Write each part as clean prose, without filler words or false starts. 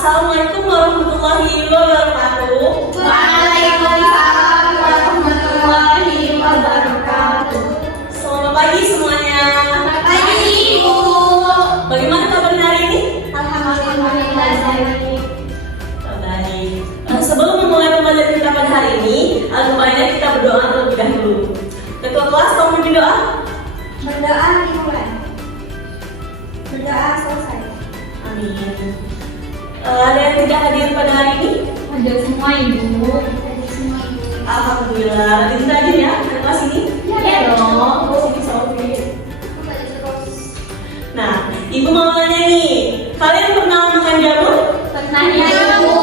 Assalamualaikum warahmatullahi wabarakatuh. Waalaikumsalam warahmatullahi wabarakatuh. Selamat pagi semuanya. Pagi Ibu. Bagaimana kabar hari ini? Alhamdulillah baik. Baik. Sebelum memulai pembelajaran kita pada hari ini, baiknya kita berdoa terlebih dahulu. Ketua kelas, tolong memimpin doa. Berdoa dimulai. Berdoa selesai. Amin. Ada yang tidak hadir pada hari ini? Ada semua Ibu. Ada semua Ibu. Alhamdulillah. Nanti kita hadir ya di kelas ini. Ya dong. Positif selfie. Nah, Ibu mau nanya nih, kalian pernah makan jamur? Pernah ya Ibu.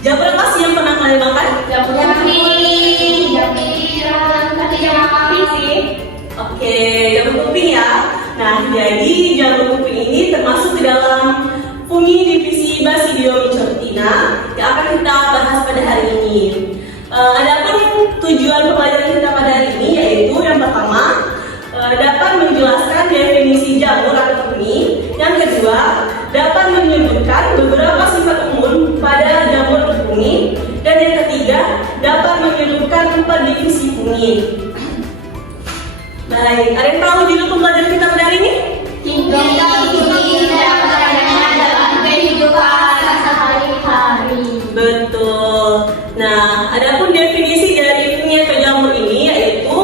Jamur apa sih yang pernah kalian makan? Jamur kuping. Tapi jangan kuping sih. Oke, jamur kuping ya. Nah, jadi jamur kuping ini termasuk di dalam fungi divisi Basidiomycetina yang akan kita bahas pada hari ini. Adapun tujuan pembelajaran kita pada hari ini yaitu yang pertama dapat menjelaskan definisi jamur atau fungi. Yang kedua, dapat menyebutkan beberapa sifat umum pada jamur atau fungi. Dan yang ketiga, dapat menyebutkan 4 divisi fungi. Baik, ada yang tahu judul pembelajaran kita pada hari ini? Tidak dalam kehidupan sehari-hari. Betul. Nah, adapun definisi dari fungi atau jamur ini yaitu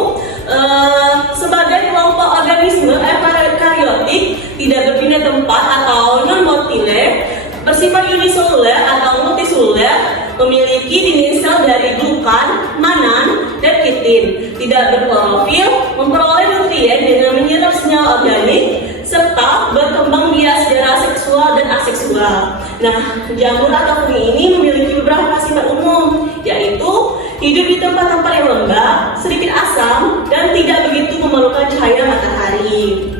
sebagai kelompok organisme eukaryotik tidak berpindah tempat atau non-motile, bersifat uniseluler atau multiseluler, memiliki dinding sel dari glukan, manan, dan kitin, tidak berklorofil, memperoleh nutrien dengan menyerap senyawa organik, serta berkembang biak secara seksual dan aseksual. Nah, jamur atau fungi ini memiliki beberapa sifat umum, yaitu hidup di tempat-tempat yang lembab, sedikit asam, dan tidak begitu memerlukan cahaya matahari.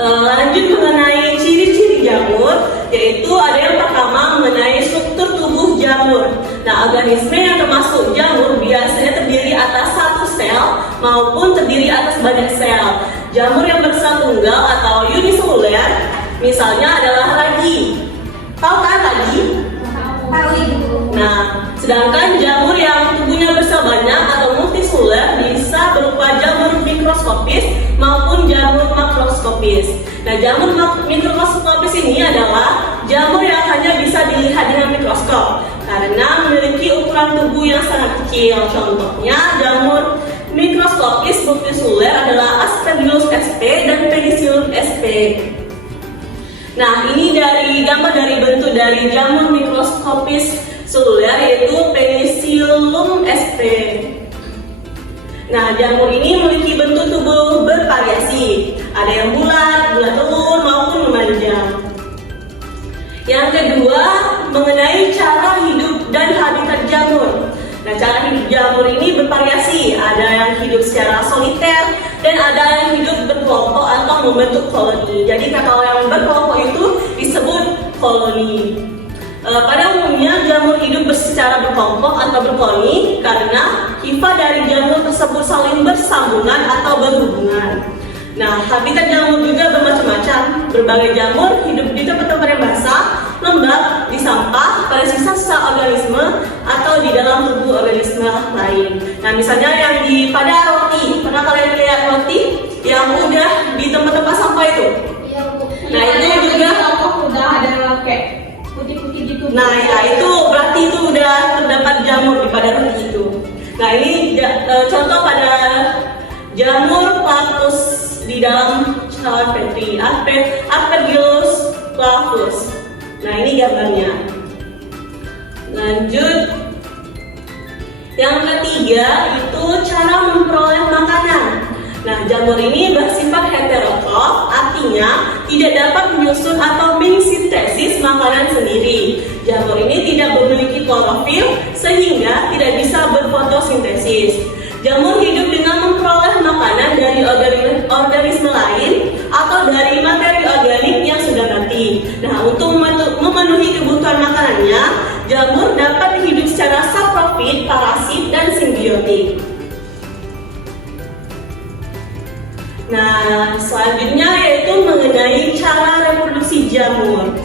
Lanjut mengenai ciri-ciri jamur, yaitu ada yang pertama mengenai struktur tubuh jamur. Nah, organisme yang termasuk jamur biasanya terdiri atas satu sel maupun terdiri atas banyak sel. Jamur yang bersel tunggal atau uniseluler misalnya adalah ragi. Tahu kan ragi? Tahu Ibu. Nah, sedangkan jamur yang tubuhnya bersel banyak atau multiseluler bisa berupa jamur mikroskopis maupun jamur makroskopis. Nah, jamur mikroskopis ini adalah jamur yang hanya bisa dilihat dengan mikroskop karena memiliki ukuran tubuh yang sangat kecil. Contohnya jamur mikroskopis multiseluler adalah Aspergillus sp dan Penicillium sp. Nah, ini dari gambar dari bentuk dari jamur mikroskopis seluler yaitu Penicillium sp. Nah, jamur ini memiliki bentuk tubuh bervariasi. Ada yang bulat, bulat telur maupun memanjang. Yang kedua, mengenai cara hidup dan habitat jamur. Nah, cara hidup jamur ini bervariasi. Ada yang hidup secara soliter dan ada yang hidup berkelompok atau membentuk koloni. Jadi kalau yang berkelompok itu disebut koloni. Pada umumnya jamur hidup secara berkelompok atau berkoloni karena hifa dari jamur tersebut saling bersambungan atau berhubungan. Nah, habitat jamur juga bermacam-macam. Berbagai jamur hidup di tempat-tempat yang basah, lembab, di sampah, pada sisa-sisa organisme atau di dalam tubuh organisme lain. Nah, misalnya yang pada roti, pernah kalian lihat roti yang udah di tempat-tempat sampah itu? Iya Bu. Nah, itu juga udah ada kayak putih-putih gitu. Nah, ya itu berarti itu udah terdapat jamur pada roti itu. Nah, ini contoh pada jamur Platus di dalam saluran Petri, Aspergillus flavus. Nah, ini gambarnya. Lanjut. Yang ketiga itu cara memperoleh makanan. Nah, jamur ini bersifat heterotrof, artinya tidak dapat menyusun atau mensintesis makanan sendiri. Jamur ini tidak memiliki klorofil sehingga tidak bisa berfotosintesis. Jamur hidup dengan memperoleh makanan dari organisme lain atau dari materi organik yang sudah mati. Nah, untuk memenuhi kebutuhan makanannya, jamur dapat hidup secara saprofit, parasit, dan simbiotik. Nah, selanjutnya yaitu mengenai cara reproduksi jamur.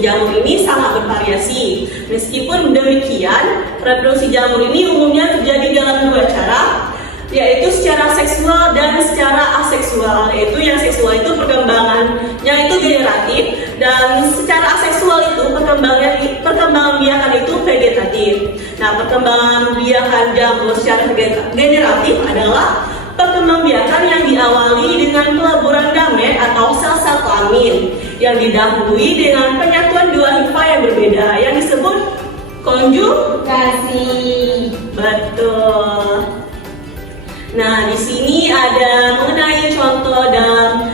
jamur ini sangat bervariasi. Meskipun demikian, reproduksi jamur ini umumnya terjadi dalam dua cara, yaitu secara seksual dan secara aseksual. Yaitu yang seksual itu perkembangannya itu generatif, dan secara aseksual itu perkembangan biakan itu vegetatif. Nah, perkembangan biakan jamur secara generatif adalah perkembangbiakan yang diawali dengan peleburan gamet atau sel-sel kelamin yang didahului dengan penyatuan dua hifa yang berbeda yang disebut konjugasi. Betul. Nah, di sini ada mengenai contoh dalam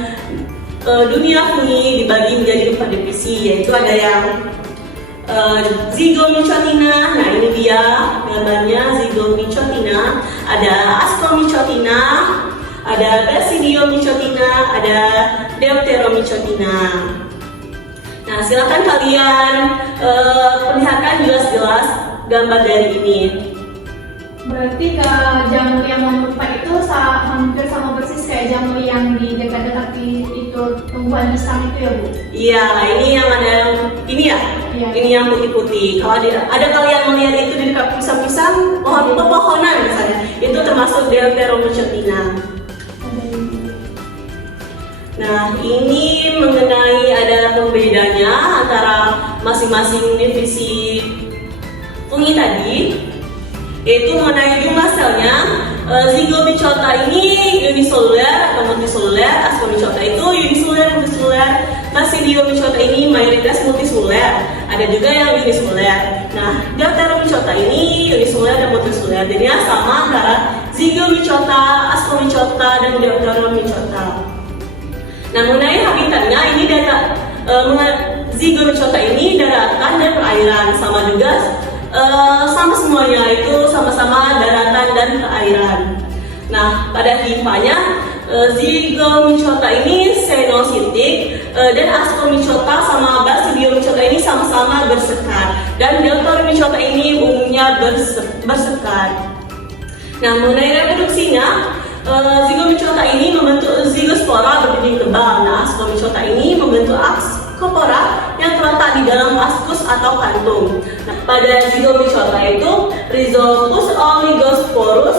dunia fungi dibagi menjadi 4 divisi, yaitu ada yang Zygomycotina. Nah, ini dia gambarnya Zygomycotina. Ada Ascomycotina, ada Basidiomycotina, ada Deuteromycotina. Nah, silakan kalian perlihatkan jelas-jelas gambar dari ini. Berarti jamur yang nomor 4 itu hampir sama persis kayak jamur yang di dekat-dekat itu tumbuhan pisang itu ya, Bu? Iya, ini yang ada ini ya. Iya. Ini yang putih-putih. Kalau ada kalian melihat itu di dekat pisang-pisang, pohon pepohonan misalnya, itu termasuk Deuteromycotina. Nah, ini mengenai ada pembedanya antara masing-masing divisi fungi tadi, yaitu mengenai jumlah selnya. Zygomycota ini uniseluler atau multiseluler, Ascomycota itu uniseluler, multiseluler, Basidiomycota ini mayoritas multiseluler, ada juga yang uniseluler. Nah, Deuteromycota ini uniseluler dan multiseluler, jadinya sama antara Zygomycota, Ascomycota, dan Deuteromycota. Nah, mengenai habitatnya ini Zygomycota ini daratan dan perairan, sama juga sama semuanya itu sama-sama daratan dan perairan. Nah, pada hifanya Zygomycota ini senositik dan Ascomycota sama Basidiomycota ini sama-sama bersekat, dan Deuteromycota ini umumnya bersekat. Nah, mengenai reproduksinya, Zygomycota ini membentuk zygospora berbiji tebal. Nah, Ascomycota ini membentuk askopora yang terletak di dalam ascus atau kantung. Nah, pada Zygomycota itu Rhizopus oligosporus,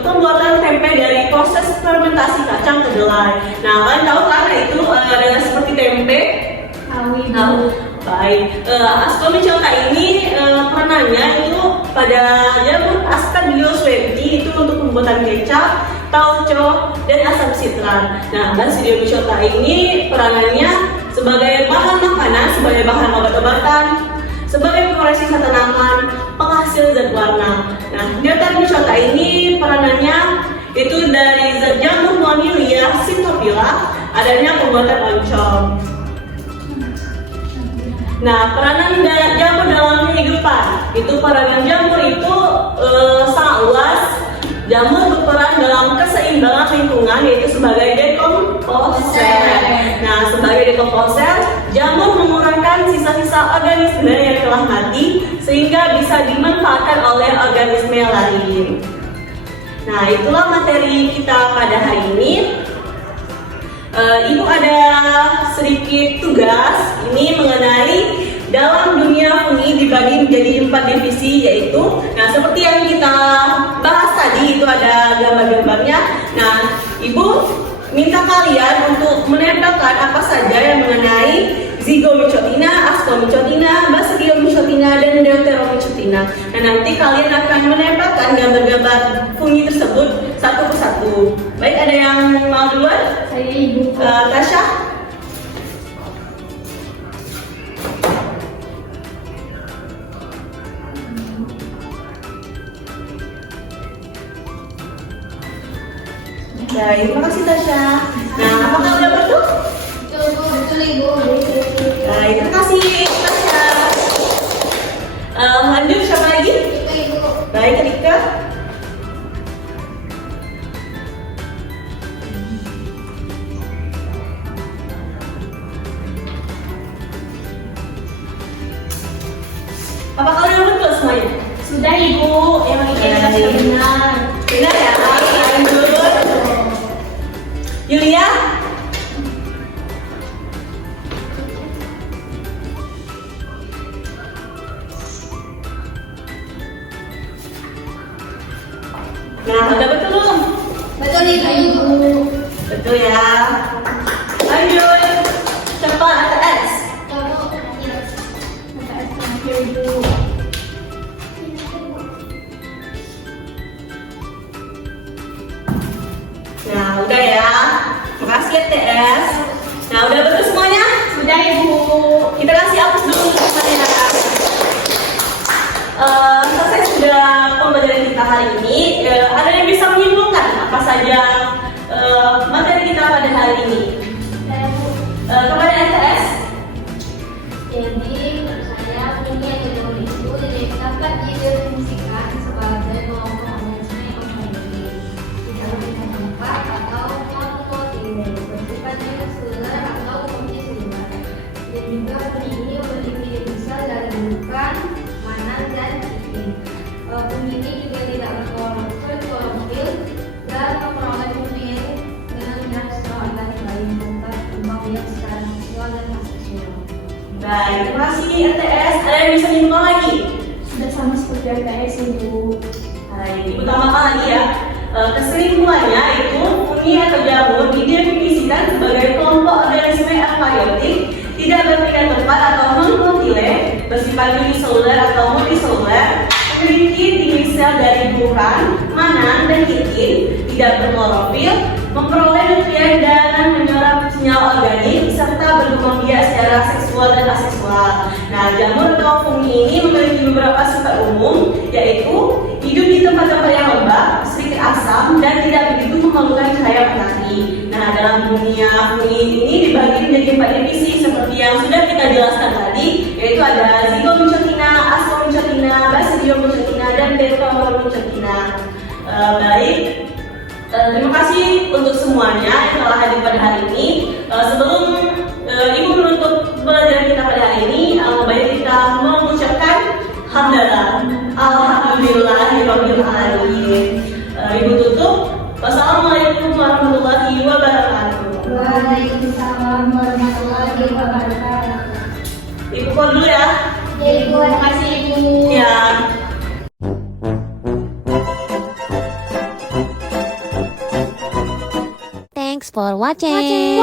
pembuatan tempe dari proses fermentasi kacang kedelai. Nah, kalian tahu kan itu adalah seperti tempe. Tahu. Baik, Ascomycota ini peranannya itu pada jamur Aspergilloswenti itu untuk pembuatan kecap, tauco, dan asam citrat. Nah, Basidiomycota ini peranannya sebagai bahan makanan, sebagai bahan obat-obatan, sebagai pengolesi tanaman, penghasil zat warna. Nah, Deuteromycota ini peranannya itu dari zat jamur Monilia Cynthophila, adanya pembuatan oncom. Nah, peranan jamur dalam kehidupan itu, peranan jamur itu sangat luas. Jamur berperan dalam keseimbangan lingkungan, yaitu sebagai dekomposer. Nah, sebagai dekomposer, jamur mengurangkan sisa-sisa organisme yang telah mati sehingga bisa dimanfaatkan oleh organisme lain. Nah, itulah materi kita pada hari ini. Ibu ada sedikit tugas ini mengenai dalam dunia fungi dibagi menjadi 4 divisi, yaitu seperti yang kita bahas tadi itu ada gambar-gambarnya. Nah, Ibu minta kalian untuk menempelkan apa saja yang mengenai Zygomycotina, Ascomycotina, Basidiomycotina, dan Deuteromycotina. Nah, nanti kalian akan menempelkan gambar-gambar fungi tersebut satu persatu. Baik, ada yang mau duluan? Saya Ibu. Tasya? Baik, terima kasih Tasya. Nah, apakah udah betul? Betul Ibu. Baik, terima kasih Tasya. Lanjut, siapa lagi? Ibu. Baik, Rika. Apakah udah betul semuanya? Sudah Ibu, emang ini sudah benar. Benar ya? Lanjut. Yulia? Betul ya. Lanjut. Cepat ATS. Nah, udah ya. Makasih ya TS. Nah, udah betul semuanya? Sudah Ibu. Kita kasih hapus dulu materi. Selesai sudah pembelajaran kita hari ini. Ada yang bisa menyimpulkan apa saja materi kita pada hari ini? Kepada NTS? Jadi menurut saya ini adalah itu dapat didefinisikan sebagai kelompok organisme yang memiliki tidak memiliki tempat atau monotipe bersifat uniseluler atau multiseluler. Dan juga ini memiliki misal dari bukan, manan dan cikin. Bunyi ini juga tidak berklorofil dan memperoleh nutrien dengan minat setelah organ lain tempat pembangunan secara seksual dan aseksual. Baik, terima kasih NTS. Ada yang bisa menyimpulkan lagi? Sudah sama seperti RTS Ibu. Baik, Ibu tambahkan lagi ya. Kesimpulannya itu fungi atau jamur didefinisikan sebagai kelompok organisme eukariotik tidak berpindah tempat atau monotile, bersifat uniseluler atau multiseluler, memiliki tinggi sel dari bukan, manan, dan kitin, tidak berklorofil, memperoleh nutrien dan menyerap senyawa organik, serta berkembang biak secara seksual dan aseksual. Nah, jamur atau fungi ini memiliki beberapa sifat umum, yaitu hidup di tempat-tempat yang lembab, sedikit asam, dan tidak begitu memerlukan cahaya matahari. Nah, dalam dunia fungi ini dibagi menjadi 4 divisi seperti yang sudah kita jelaskan tadi, yaitu ada Zygomycotina, Ascomycotina, Basidiomycotina, dan Beta-Mycotina. Baik. Terima kasih untuk semuanya yang telah hadir pada hari ini. Sebelum Ibu menutup pelajaran kita pada hari ini, baik kita mengucapkan hamdalah, alhamdulillahirabbil alamin. Ibu tutup. Wassalamualaikum warahmatullahi wabarakatuh. Waalaikumsalam warahmatullahi wabarakatuh. Ibu call dulu ya. Terima kasih Ibu. Ya. Thanks for watching.